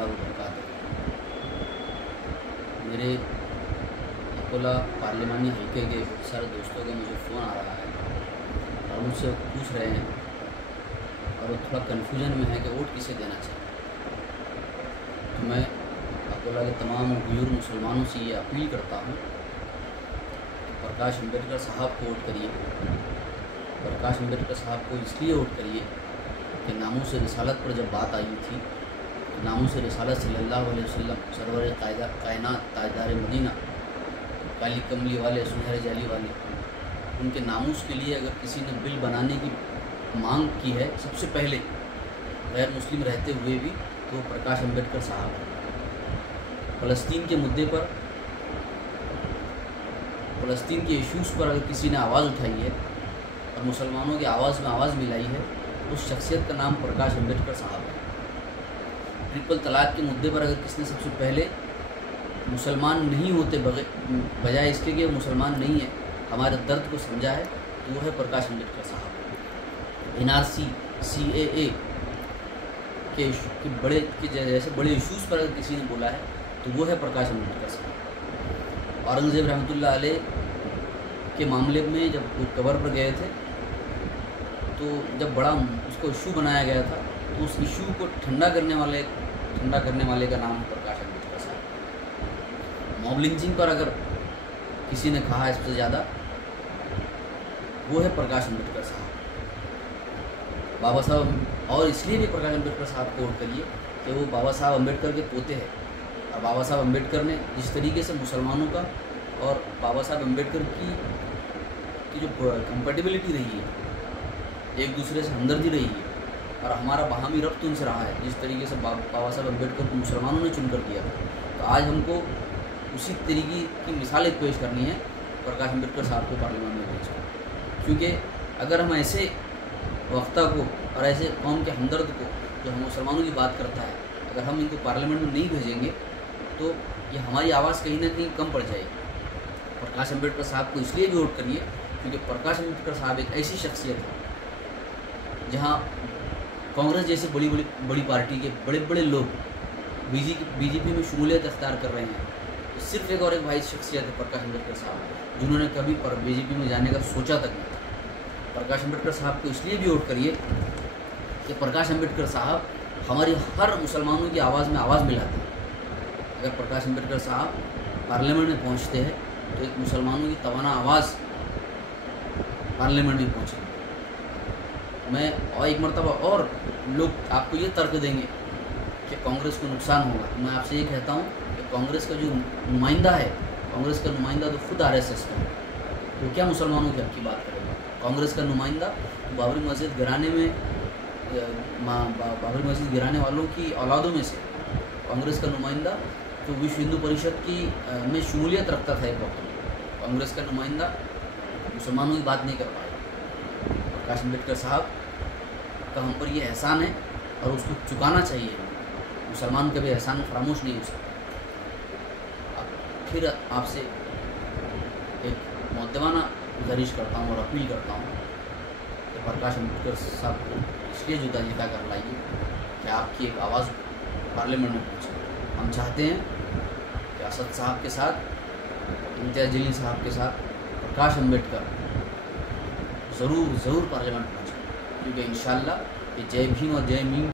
ताला व बरकातहू। मेरे अकोला पार्लिमानी हल्के के बहुत सारे दोस्तों का मुझे फ़ोन आ रहा है और मुझसे पूछ रहे हैं और वो थोड़ा कन्फ्यूजन में है कि वोट किसे देना चाहिए। तो मैं अकोला के तमाम बुजुर्ग मुसलमानों से ये अपील करता हूँ, प्रकाश अम्बेडकर साहब को वोट करिए। प्रकाश अम्बेडकर साहब को इसलिए वोट करिए कि नामूस रिसालत पर जब बात आई थी, नामूस रिसालत सल्लल्लाहु अलैहि वसल्लम सरवर कायनात ताजदार मदीना, काली कमली वाले सुनहरे जाली वाले, उनके नामूस के लिए अगर किसी ने बिल बनाने की मांग की है सबसे पहले गैर मुस्लिम रहते हुए भी, तो वो प्रकाश अम्बेडकर साहब हैं। फ़लस्तीन के मुद्दे पर, फ़लस्तीन के इश्यूज़ पर अगर किसी ने आवाज़ उठाई है और मुसलमानों की आवाज़ में आवाज़ मिलाई है, उस शख्सियत का नाम प्रकाश अम्बेडकर साहब है। ट्रिपल तलाक के मुद्दे पर अगर किसने सबसे पहले मुसलमान नहीं होते बजाय इसके कि मुसलमान नहीं है, हमारे दर्द को समझा है, तो वो है प्रकाश अम्बेडकर साहब। NRC, CAA के जैसे बड़े इश्यूज़ पर अगर किसी ने बोला है तो वो है प्रकाश अम्बेडकर साहब। औरंगज़ेब रहमतुल्लाह अलैह के मामले में जब वो कबर पर गए थे, तो जब बड़ा उसको इशू बनाया गया था, तो उस इशू को ठंडा करने वाले का नाम है प्रकाश अम्बेडकर साहब। मॉब लिंचिंग पर अगर किसी ने कहा है सबसे ज़्यादा, वो है प्रकाश अम्बेडकर साहब। बाबा साहब, और इसलिए भी प्रकाश अम्बेडकर साहब को वोट करिए कि वो बाबा साहब अम्बेडकर के पोते हैं। और बाबा साहब अम्बेडकर ने जिस तरीके से मुसलमानों का और बाबा साहब अम्बेडकर की जो कंपेटिबिलिटी रही है, एक दूसरे से हमदर्दी रही है, और हमारा बाहमी रब्त उनसे रहा है, जिस तरीके से बाबा साहब अम्बेडकर को मुसलमानों ने चुनकर दिया, तो आज हमको उसी तरीके की मिसाल पेश करनी है प्रकाश अम्बेडकर साहब को पार्लियामेंट में भेजकर। क्योंकि अगर हम ऐसे वक्ता को और ऐसे कौम के हमदर्द को, जो हम मुसलमानों की बात करता है, अगर हम इनको पार्लियामेंट में नहीं भेजेंगे तो ये हमारी आवाज़ कहीं ना कहीं कम पड़ जाएगी। प्रकाश अम्बेडकर साहब को इसलिए भी वोट करिए क्योंकि प्रकाश अम्बेडकर साहब एक ऐसी शख्सियत है जहाँ कांग्रेस जैसे बड़ी पार्टी के बड़े बड़े लोग बीजेपी में शमूलियत अख्तियार कर रहे हैं। तो सिर्फ एक और एक भाई शख्सियत है प्रकाश अम्बेडकर साहब, जिन्होंने कभी बीजेपी में जाने का सोचा तक नहीं था। प्रकाश अम्बेडकर साहब को इसलिए भी वोट करिए कि प्रकाश अम्बेडकर साहब हमारी हर मुसलमानों की आवाज़ में आवाज़ मिलाते हैं। अगर प्रकाश अम्बेडकर साहब पार्लियामेंट में पहुंचते हैं तो एक मुसलमानों की तवाना आवाज़ पार्लियामेंट में पहुंचेगी। मैं और एक मरतबा और लोग आपको ये तर्क देंगे कि कांग्रेस को नुकसान होगा, तो मैं आपसे ये कहता हूँ कि कांग्रेस का जो नुमाइंदा है, कांग्रेस का नुमाइंदा तो खुद RSS का है, तो क्या मुसलमानों की हक की बात करेगा? कांग्रेस का नुमाइंदा बाबरी मस्जिद गिराने में, बाबरी मस्जिद गिराने वालों की औलादों में से कांग्रेस का नुमाइंदा तो विश्व हिंदू परिषद की में शमूलियत रखता था एक वक्त में, कांग्रेस का नुमाइंदा मुसलमानों की बात नहीं कर पाया। प्रकाश अम्बेडकर साहब का हम पर ये एहसान है और उसको चुकाना चाहिए। मुसलमान कभी एहसान फरामोश नहीं हो सकता। फिर आपसे एक मुद्दवाना गुजारिश करता हूँ और अपील करता हूँ कि प्रकाश अम्बेडकर साहब को इसलिए जिता कर लाइए कि आपकी एक आवाज़ पार्लियामेंट में पहुँचे। हम चाहते हैं कि असद साहब के साथ, इम्तियाज़ जलील साहब के साथ प्रकाश अम्बेडकर ज़रूर पार्लियामेंट पहुँचे, क्योंकि इंशाअल्लाह ये जय भीम और जय मीम